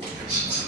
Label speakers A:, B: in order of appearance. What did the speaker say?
A: 감사합니다.